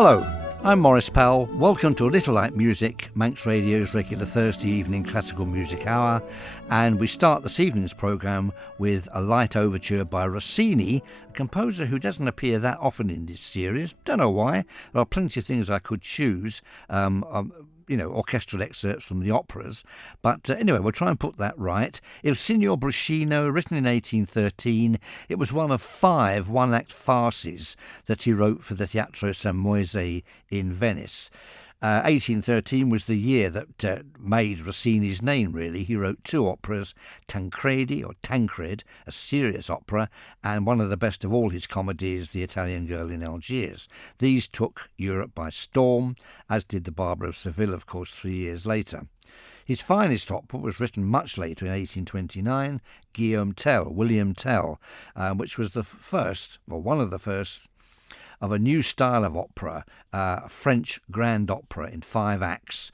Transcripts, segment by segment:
Hello, I'm Maurice Powell. Welcome to A Little Light Music, Manx Radio's regular Thursday evening classical music hour, and we start this evening's programme with a light overture by Rossini, a composer who doesn't appear that often in this series. Don't know why. There are plenty of things I could choose. Orchestral excerpts from the operas. But anyway, we'll try and put that right. Il Signor Bruscino, written in 1813. It was one of 5 one-act farces that he wrote for the Teatro San Moise in Venice. 1813 was the year that made Rossini's name, really. He wrote 2 operas, Tancredi or Tancred, a serious opera, and one of the best of all his comedies, The Italian Girl in Algiers. These took Europe by storm, as did The Barber of Seville, of course, 3 years later. His finest opera was written much later in 1829, William Tell, which was the first, or one of the first, of a new style of opera, a French grand opera in 5 acts,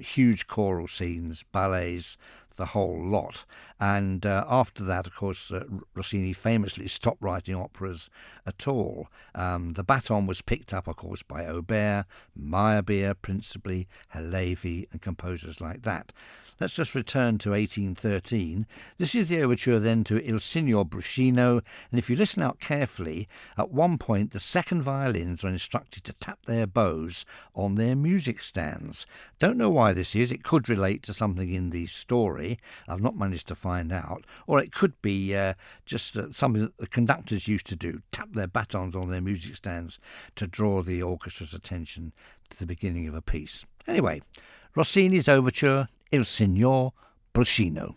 huge choral scenes, ballets, the whole lot. And after that, of course, Rossini famously stopped writing operas at all. The baton was picked up, of course, by Aubert, Meyerbeer principally, Halevi, and composers like that. Let's just return to 1813. This is the overture then to Il Signor Bruscino, and if you listen out carefully, at one point the second violins are instructed to tap their bows on their music stands. Don't know why this is. It could relate to something in the story. I've not managed to find out. Or it could be just something that the conductors used to do, tap their batons on their music stands to draw the orchestra's attention to the beginning of a piece. Anyway, Rossini's overture, Il Signor Bruscino.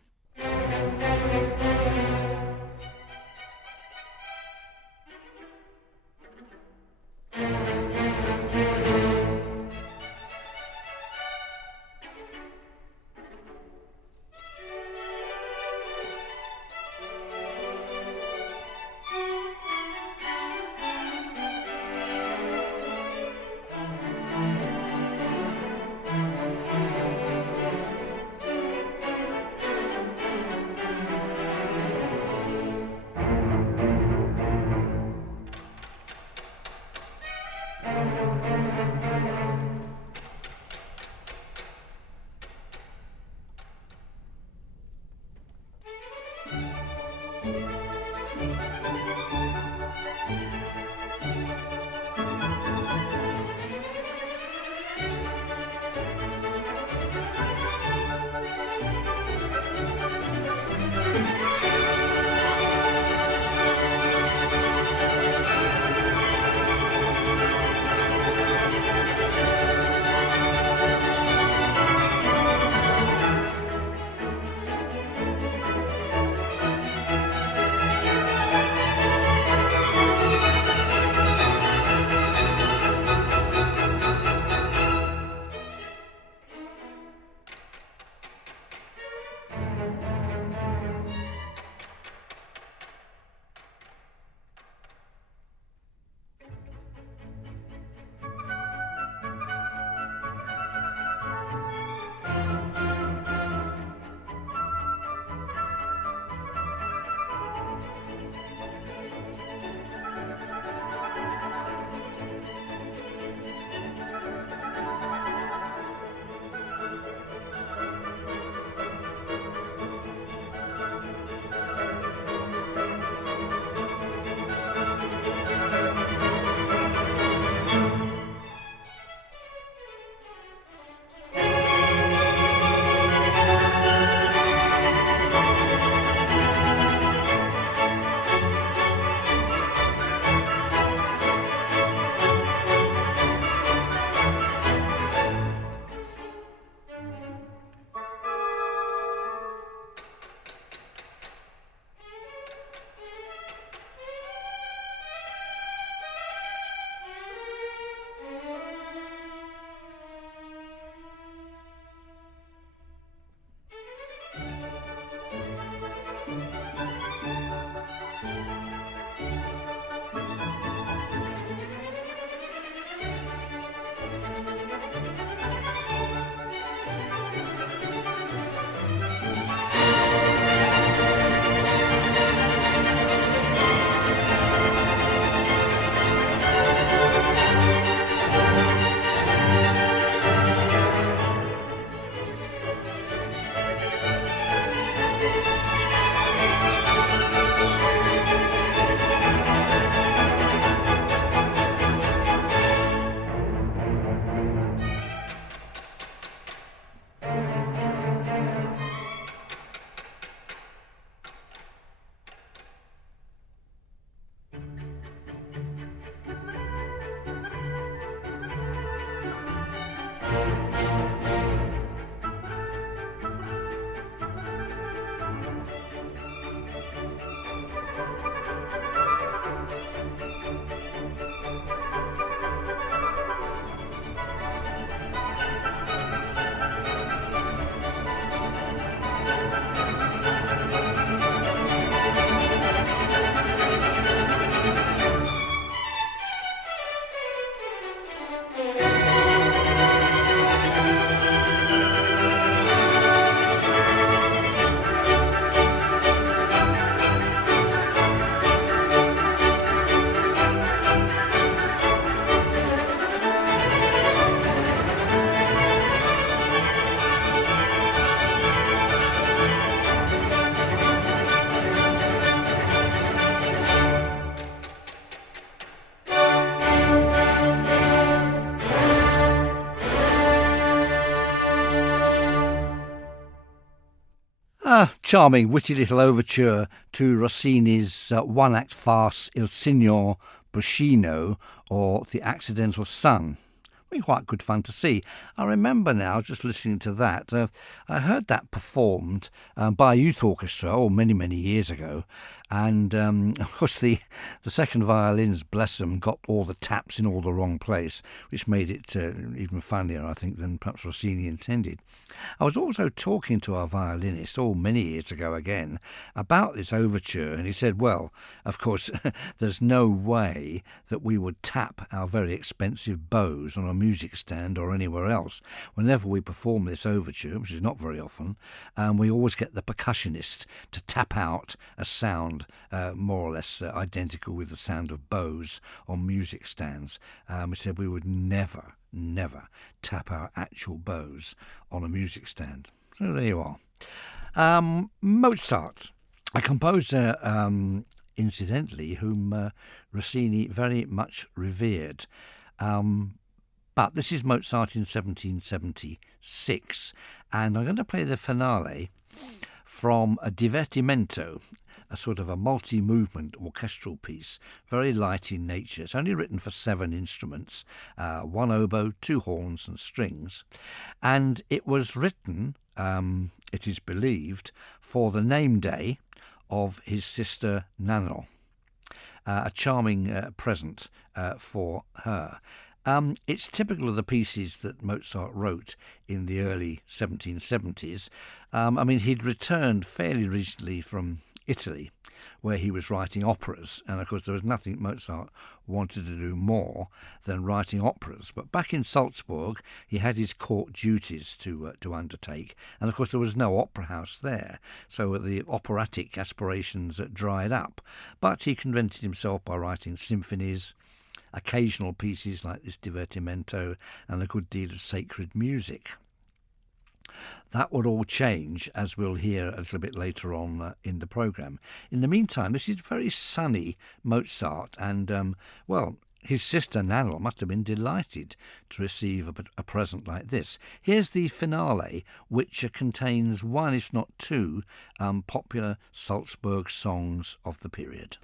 charming, witty little overture to Rossini's one-act farce Il Signor Buscino, or The Accidental Son. Been quite good fun to see. I remember now, just listening to that, I heard that performed by a youth orchestra, many, many years ago. And of course, the second violins, bless them, got all the taps in all the wrong place, which made it even funnier, I think, than perhaps Rossini intended. I was also talking to our violinist, many years ago again, about this overture, and he said, well, of course, there's no way that we would tap our very expensive bows on a music stand or anywhere else. Whenever we perform this overture, which is not very often, we always get the percussionist to tap out a sound more or less identical with the sound of bows on music stands. We said we would never tap our actual bows on a music stand. So there you are. Mozart, a composer, incidentally, whom Rossini very much revered. But this is Mozart in 1776, and I'm going to play the finale from a divertimento, a sort of a multi-movement orchestral piece, very light in nature. It's only written for 7 instruments, 1 oboe, 2 horns and strings, and it was written, it is believed, for the name day of his sister Nannerl, a charming present for her. It's typical of the pieces that Mozart wrote in the early 1770s. He'd returned fairly recently from Italy, where he was writing operas, and of course there was nothing Mozart wanted to do more than writing operas. But back in Salzburg, he had his court duties to undertake, and of course there was no opera house there, so the operatic aspirations dried up. But he contented himself by writing symphonies, occasional pieces like this divertimento, and a good deal of sacred music. That would all change, as we'll hear a little bit later on in the programme. In the meantime, this is very sunny Mozart, and, his sister Nannerl must have been delighted to receive a present like this. Here's the finale, which contains 1, if not 2, popular Salzburg songs of the period.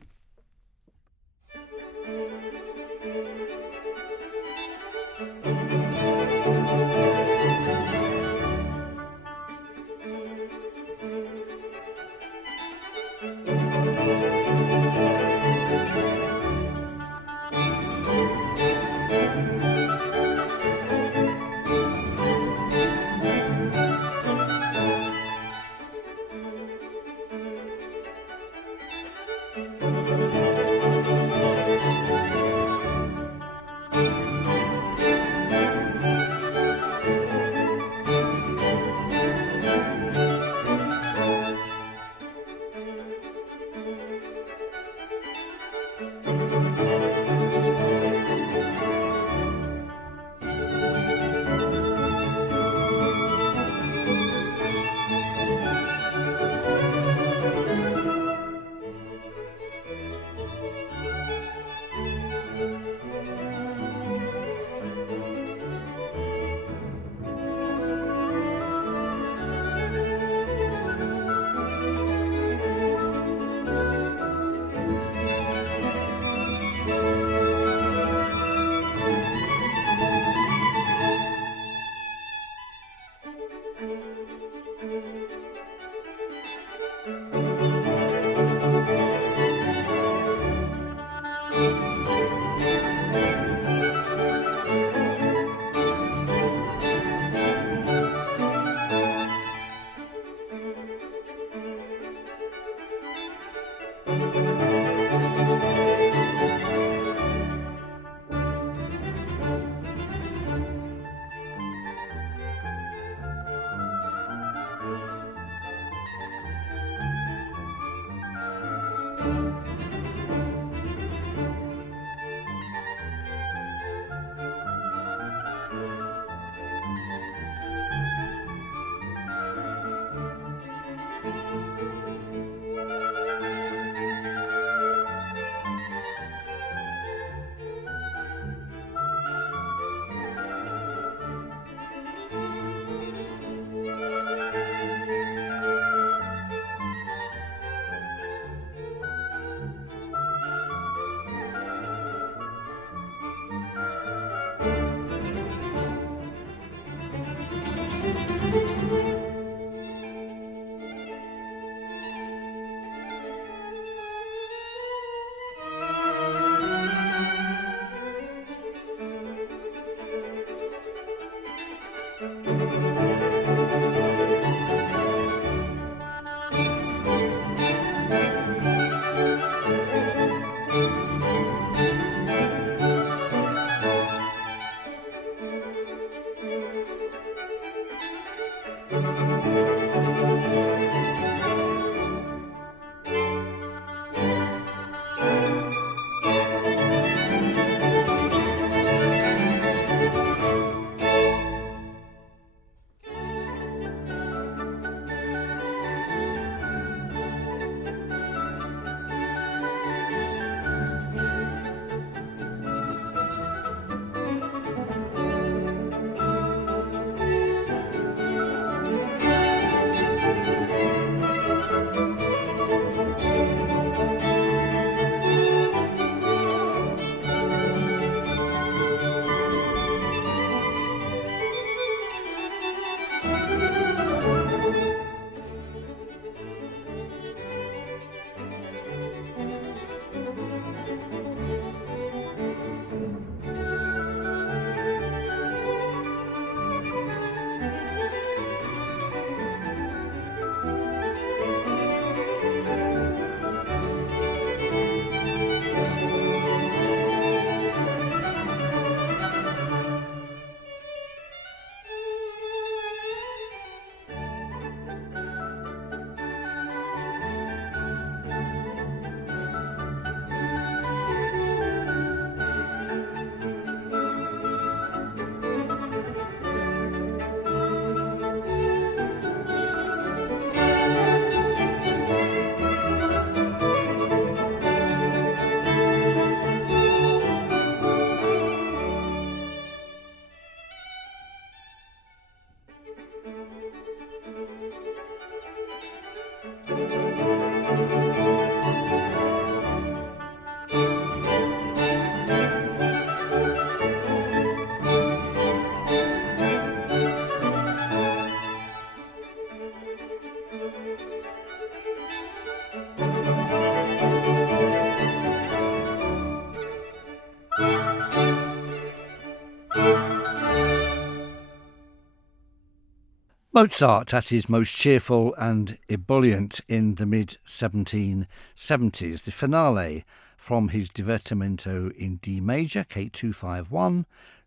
Mozart at his most cheerful and ebullient in the mid-1770s. The finale from his Divertimento in D major, K251,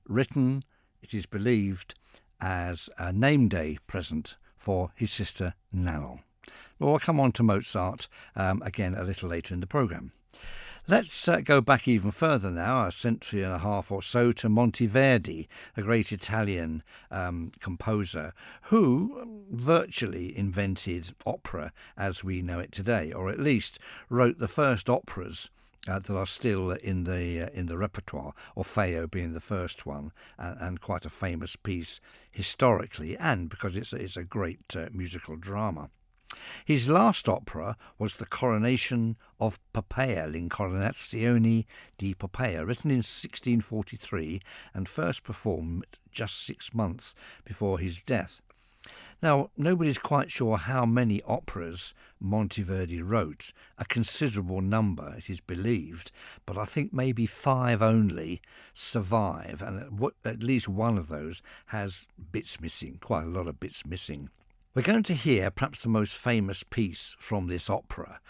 written, it is believed, as a name day present for his sister Nannerl. Well, I'll come on to Mozart again a little later in the programme. Let's go back even further now, a century and a half or so, to Monteverdi, a great Italian composer who virtually invented opera as we know it today, or at least wrote the first operas that are still in the repertoire, Orfeo being the first one, and quite a famous piece historically, and because it's a great musical drama. His last opera was The Coronation of Poppaea, L'Incoronazione di Poppaea, written in 1643 and first performed just 6 months before his death. Now, nobody's quite sure how many operas Monteverdi wrote, a considerable number, it is believed, but I think maybe 5 only survive, and at least one of those has bits missing, quite a lot of bits missing. We're going to hear perhaps the most famous piece from this opera.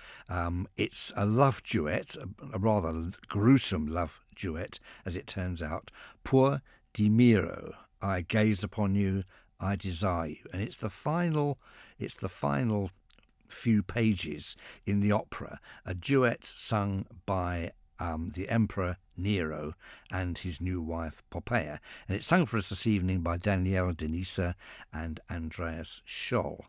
It's a love duet, a rather gruesome love duet, as it turns out. Pur di miro, I gaze upon you, I desire you. And it's the final few pages in the opera, a duet sung by the Emperor Nero and his new wife Poppaea, and it's sung for us this evening by Daniele Denisa and Andreas Scholl.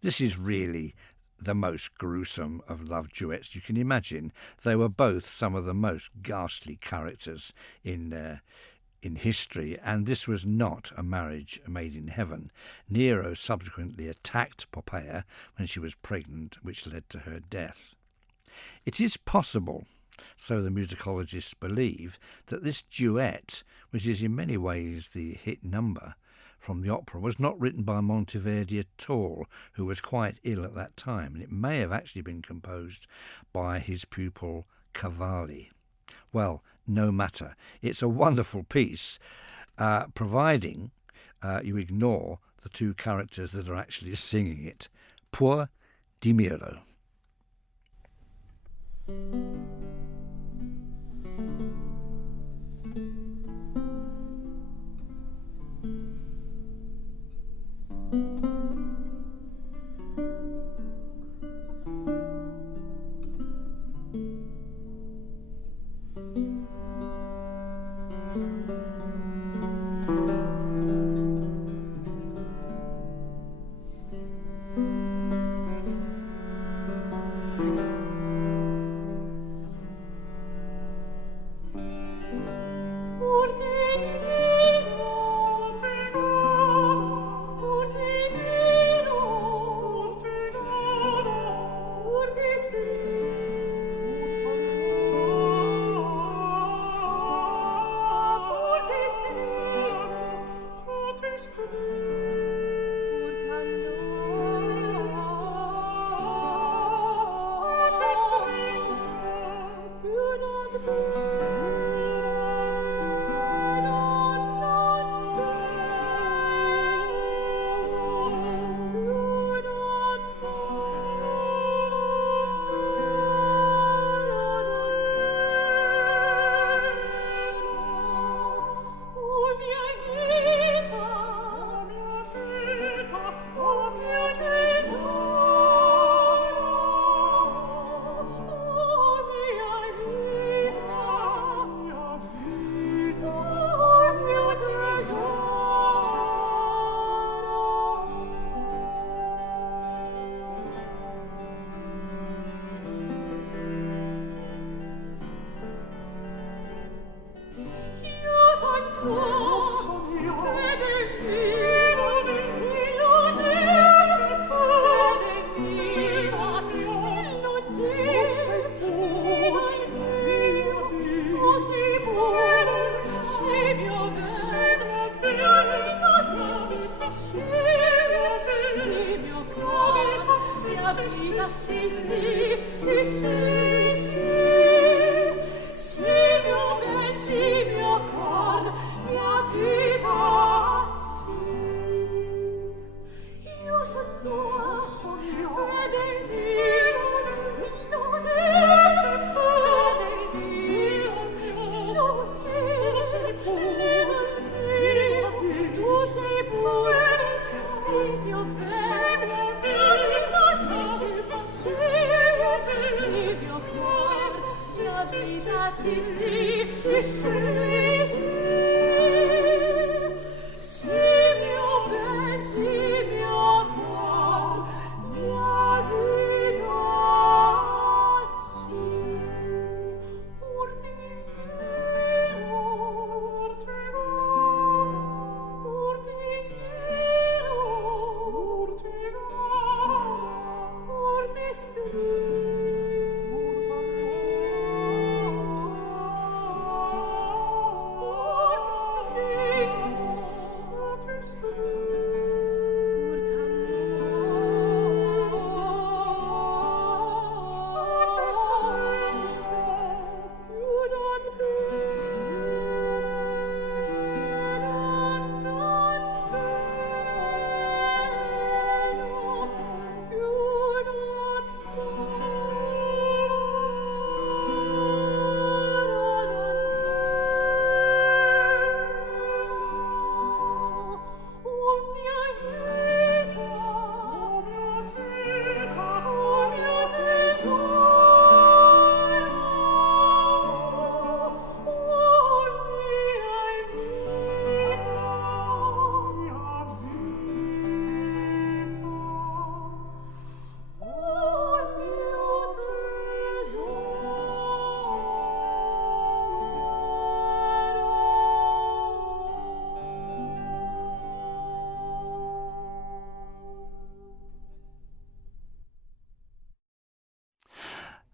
This is really the most gruesome of love duets you can imagine. They were both some of the most ghastly characters in history, and this was not a marriage made in heaven. Nero subsequently attacked Poppaea when she was pregnant, which led to her death. It is possible, so the musicologists believe, that this duet, which is in many ways the hit number from the opera, was not written by Monteverdi at all, who was quite ill at that time, and it may have actually been composed by his pupil Cavalli. Well, no matter. It's a wonderful piece, providing you ignore the 2 characters that are actually singing it. Pur di miro.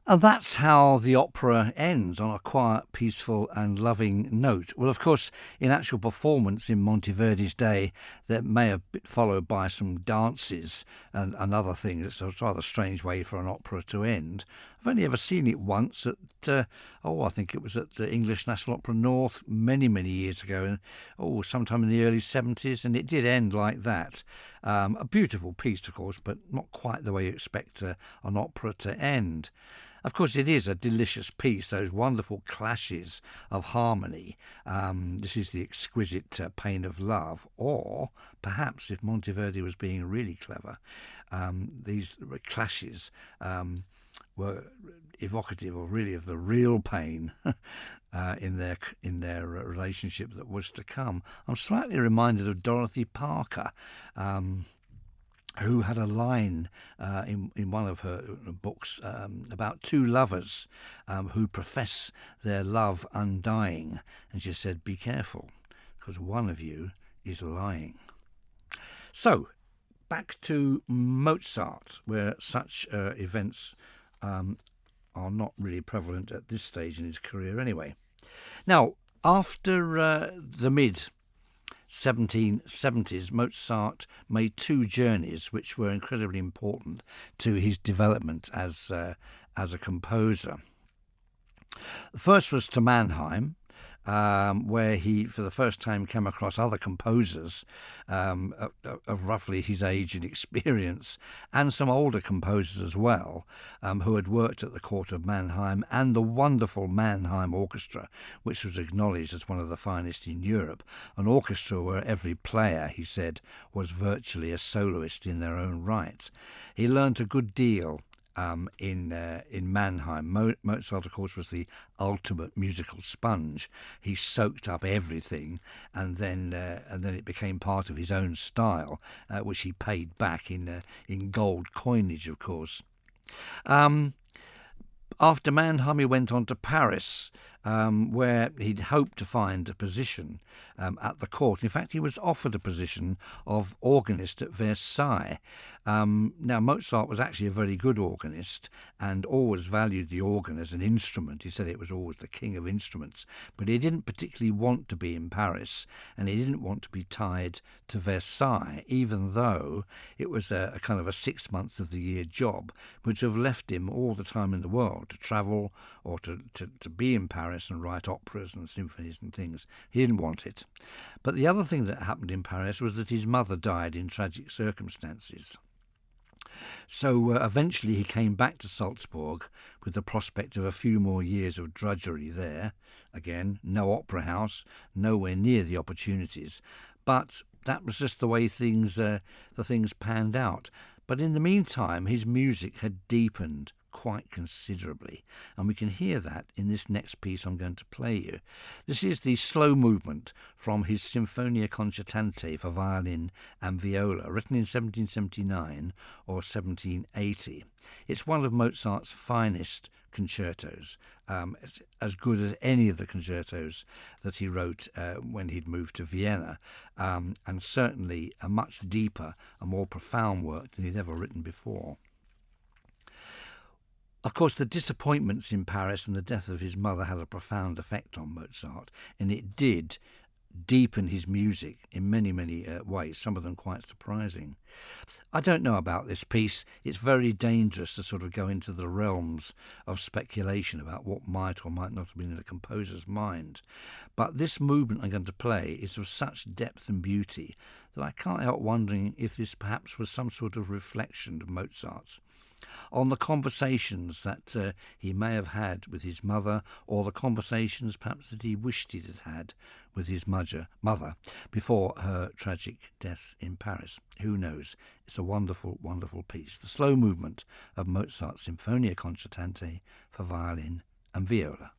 And that's how the opera ends, on a quiet, peaceful and loving note. Well, of course, in actual performance in Monteverdi's day, that may have been followed by some dances and other things. It's a rather strange way for an opera to end. I've only ever seen it once at, I think it was at the English National Opera North many, many years ago, sometime in the early 70s, and it did end like that. A beautiful piece, of course, but not quite the way you expect an opera to end. Of course, it is a delicious piece, those wonderful clashes of harmony. This is the exquisite Pain of Love, or perhaps, if Monteverdi was being really clever, these clashes were evocative of really of the real pain in their relationship that was to come. I'm slightly reminded of Dorothy Parker, who had a line in one of her books about two lovers who profess their love undying. And she said, "Be careful, because one of you is lying." So, back to Mozart, where such events are not really prevalent at this stage in his career anyway. Now, after the mid-1770s, Mozart made two journeys which were incredibly important to his development as a composer. The first was to Mannheim, where he, for the first time, came across other composers of roughly his age and experience, and some older composers as well, who had worked at the court of Mannheim and the wonderful Mannheim Orchestra, which was acknowledged as one of the finest in Europe, an orchestra where every player, he said, was virtually a soloist in their own right. He learnt a good deal in Mannheim. Mozart, of course, was the ultimate musical sponge. He soaked up everything, and then it became part of his own style, which he paid back in gold coinage, of course. After Mannheim, he went on to Paris, where he'd hoped to find a position at the court. In fact, he was offered a position of organist at Versailles. Now, Mozart was actually a very good organist and always valued the organ as an instrument. He said it was always the king of instruments, but he didn't particularly want to be in Paris, and he didn't want to be tied to Versailles, even though it was a kind of a 6 months of the year job, which would have left him all the time in the world to travel or to be in Paris and write operas and symphonies and things. He didn't want it. But the other thing that happened in Paris was that his mother died in tragic circumstances. So eventually he came back to Salzburg with the prospect of a few more years of drudgery there. Again, no opera house, nowhere near the opportunities. But that was just the way things panned out. But in the meantime, his music had deepened quite considerably, and we can hear that in this next piece I'm going to play you. This is the slow movement from his Sinfonia Concertante for violin and viola, written in 1779 or 1780. It's one of Mozart's finest concertos, as good as any of the concertos that he wrote when he'd moved to Vienna, and certainly a much deeper and more profound work than he'd ever written before. Of course, the disappointments in Paris and the death of his mother had a profound effect on Mozart, and it did deepen his music in many, many ways, some of them quite surprising. I don't know about this piece. It's very dangerous to sort of go into the realms of speculation about what might or might not have been in the composer's mind. But this movement I'm going to play is of such depth and beauty that I can't help wondering if this perhaps was some sort of reflection of Mozart's on the conversations that he may have had with his mother, or the conversations perhaps that he wished he had had with his mother before her tragic death in Paris. Who knows? It's a wonderful, wonderful piece. The slow movement of Mozart's Sinfonia Concertante for violin and viola.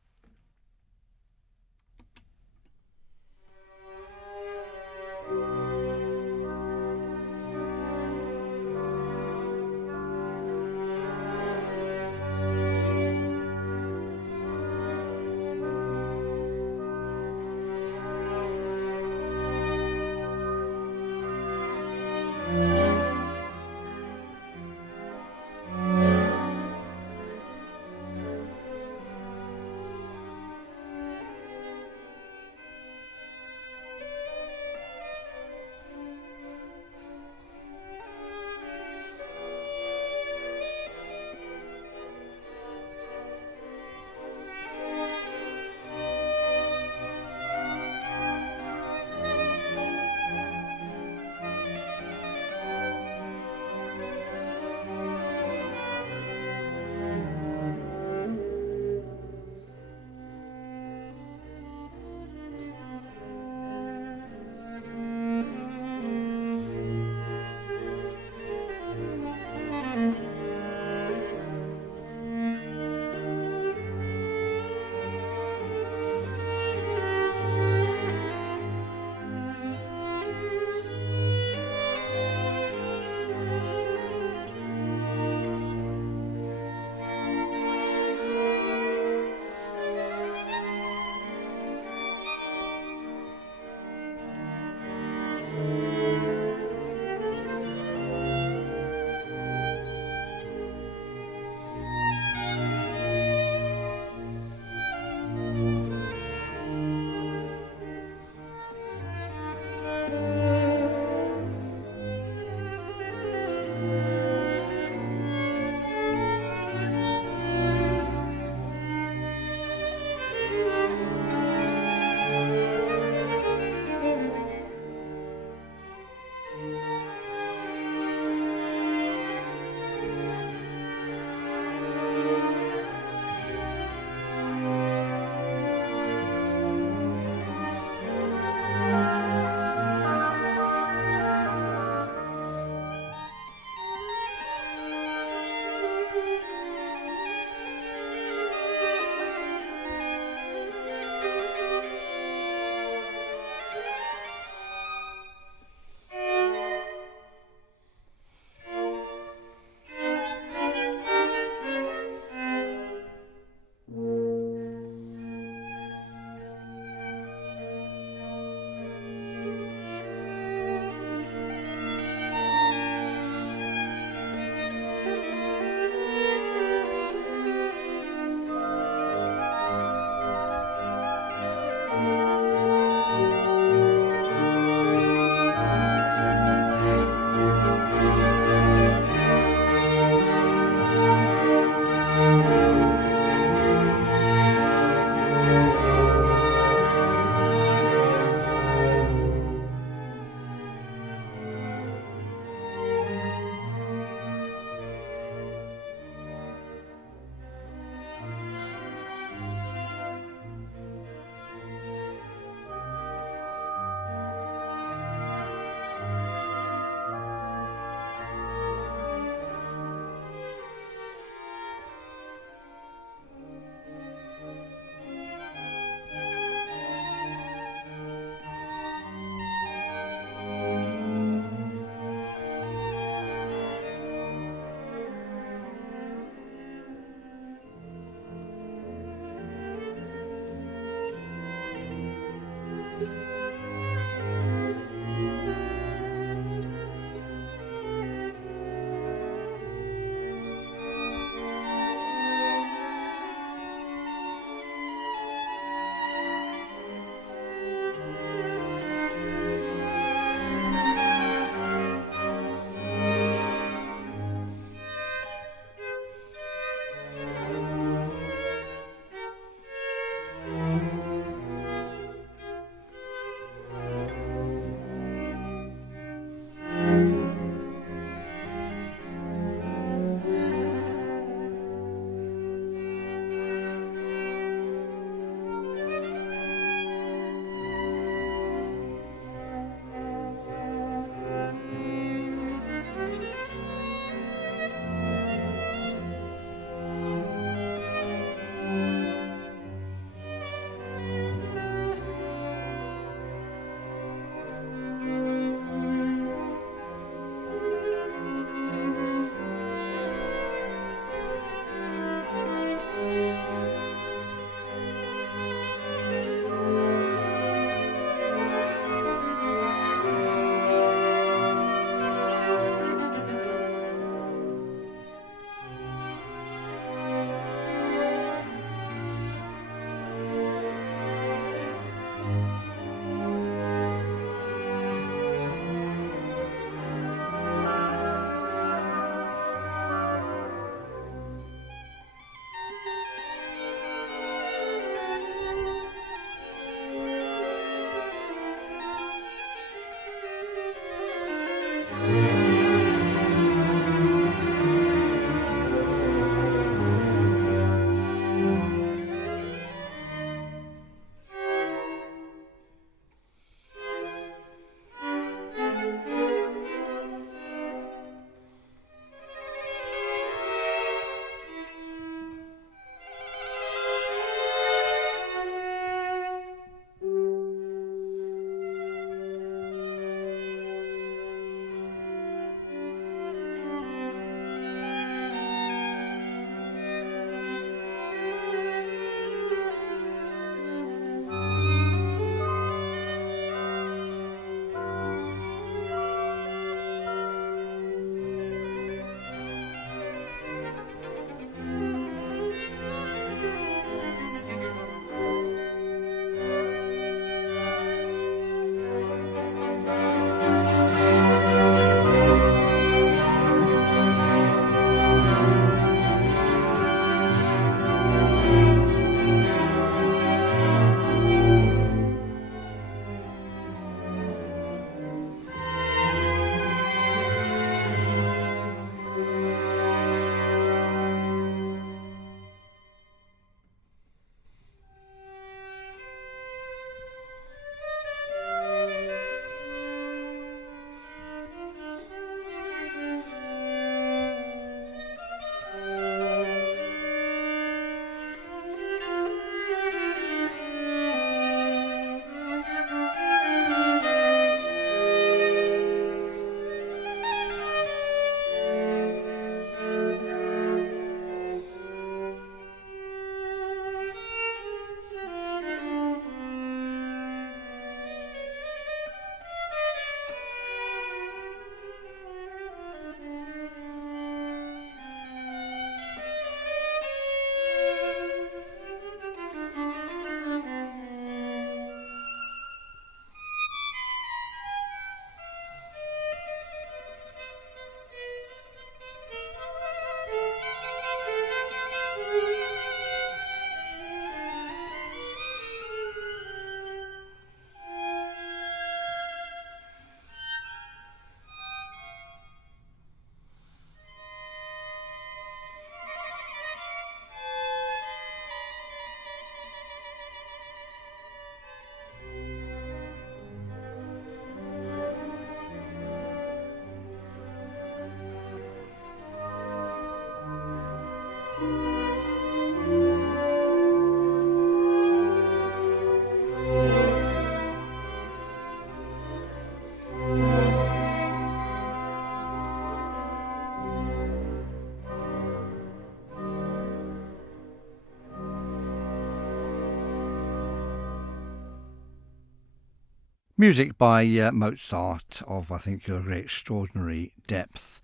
Music by Mozart of, I think, a very extraordinary depth,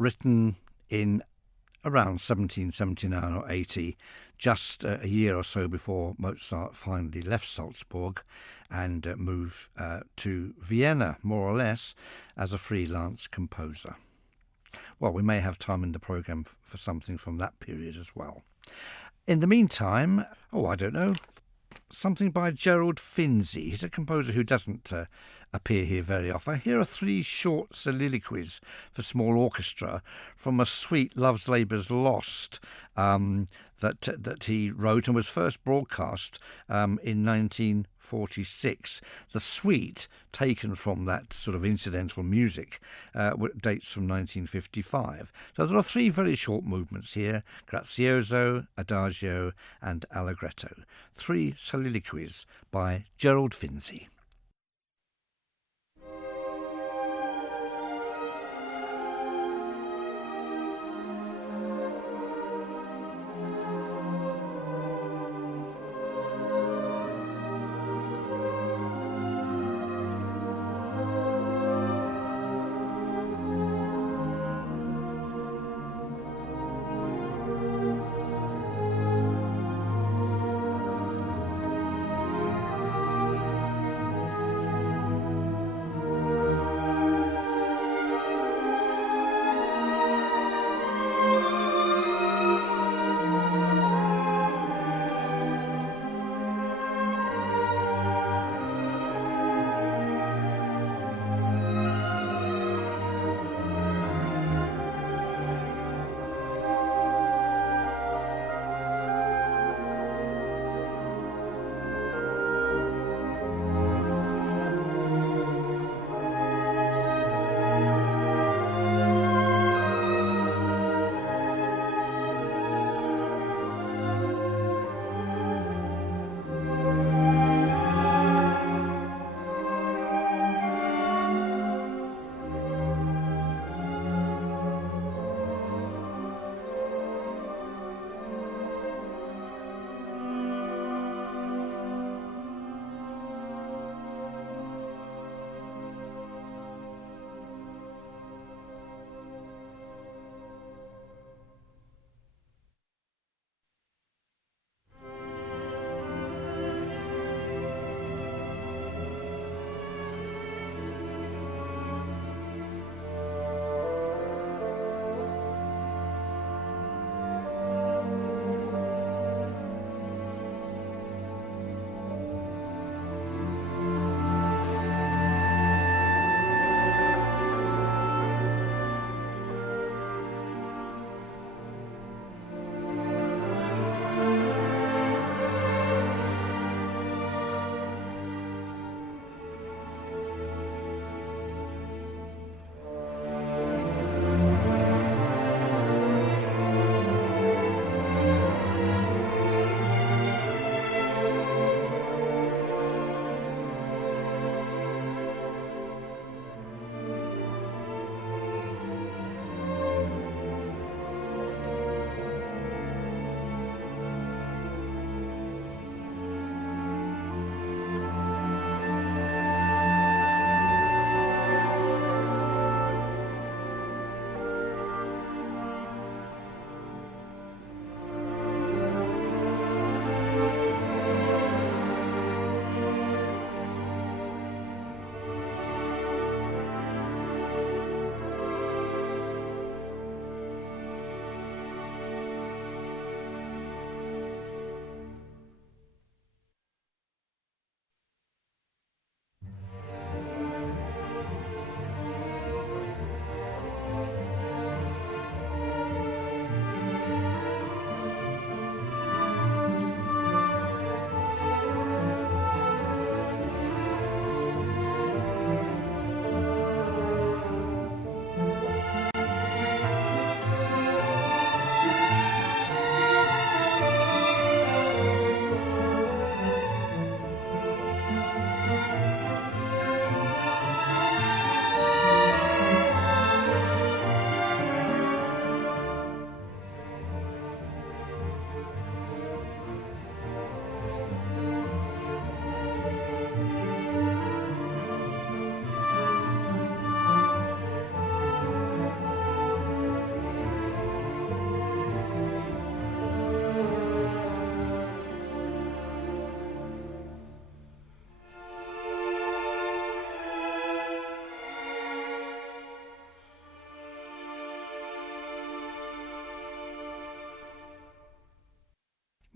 written in around 1779 or 80, just a year or so before Mozart finally left Salzburg and moved to Vienna, more or less, as a freelance composer. Well, we may have time in the programme for something from that period as well. In the meantime, I don't know, something by Gerald Finzi. He's a composer who doesn't appear here very often. Here are 3 short soliloquies for small orchestra from a suite, Love's Labour's Lost, that he wrote and was first broadcast in 1946. The suite, taken from that sort of incidental music, dates from 1955. So there are 3 very short movements here: Grazioso, Adagio and Allegretto. 3 soliloquies by Gerald Finzi.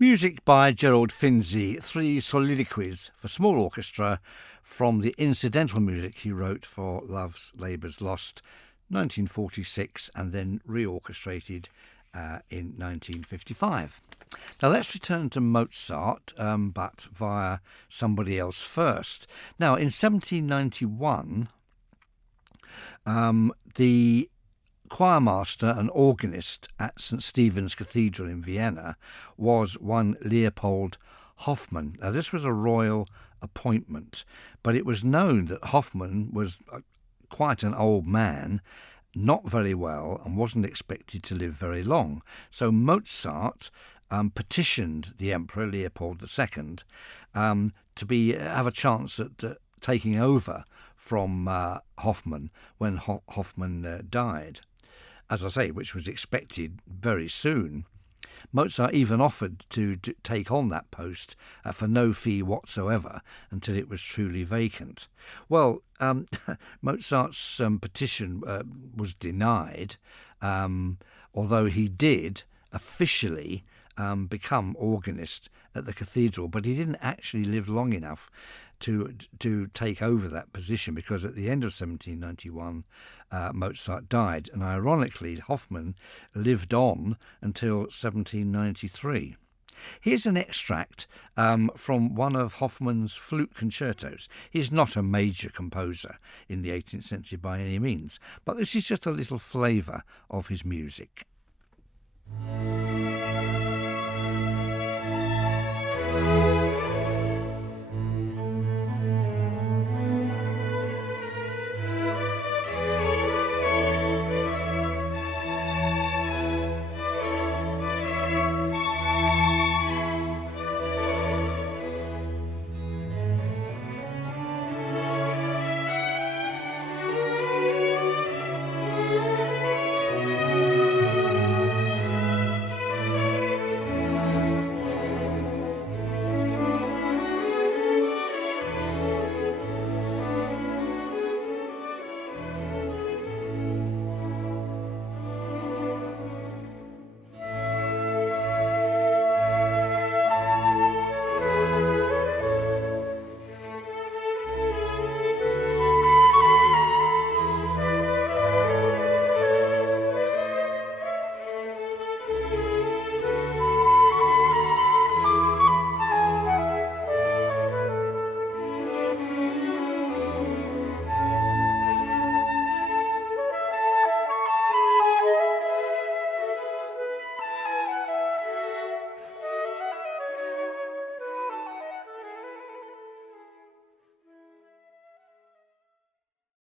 Music by Gerald Finzi, 3 soliloquies for small orchestra from the incidental music he wrote for Love's Labour's Lost, 1946, and then reorchestrated in 1955. Now let's return to Mozart, but via somebody else first. Now in 1791, the choirmaster and organist at St. Stephen's Cathedral in Vienna was one Leopold Hoffmann. Now this was a royal appointment, but it was known that Hoffmann was quite an old man, not very well, and wasn't expected to live very long. So Mozart petitioned the Emperor Leopold II to have a chance at taking over from Hoffmann when Hoffmann died, as I say, which was expected very soon. Mozart even offered to take on that post for no fee whatsoever until it was truly vacant. Well, Mozart's petition was denied, although he did officially become organist at the cathedral, but he didn't actually live long enough to take over that position, because at the end of 1791 Mozart died, and ironically Hoffmann lived on until 1793. Here's an extract from one of Hoffmann's flute concertos. He's not a major composer in the 18th century by any means, but this is just a little flavour of his music.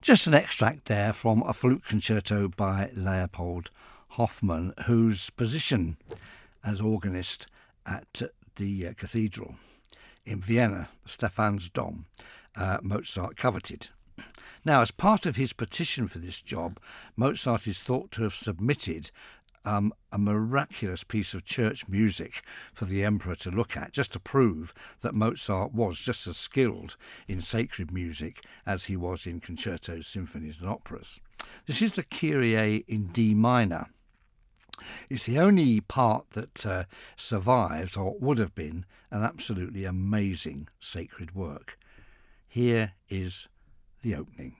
Just an extract there from a flute concerto by Leopold Hoffmann, whose position as organist at the cathedral in Vienna, Stephansdom, Mozart coveted. Now, as part of his petition for this job, Mozart is thought to have submitted a miraculous piece of church music for the emperor to look at, just to prove that Mozart was just as skilled in sacred music as he was in concertos, symphonies and operas. This is the Kyrie in D minor. It's the only part that survives, or would have been, an absolutely amazing sacred work. Here is the opening.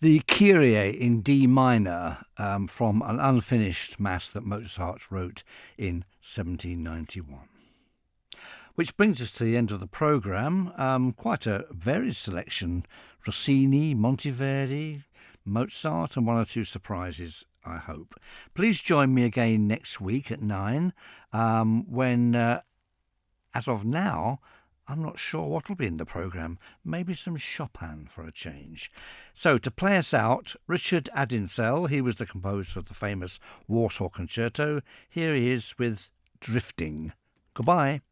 The Kyrie in D minor from an unfinished Mass that Mozart wrote in 1791. Which brings us to the end of the programme. Quite a varied selection. Rossini, Monteverdi, Mozart, and one or two surprises, I hope. Please join me again next week at 9 when, as of now, I'm not sure what will be in the programme. Maybe some Chopin for a change. So to play us out, Richard Adinsel, he was the composer of the famous Warsaw Concerto. Here he is with Drifting. Goodbye.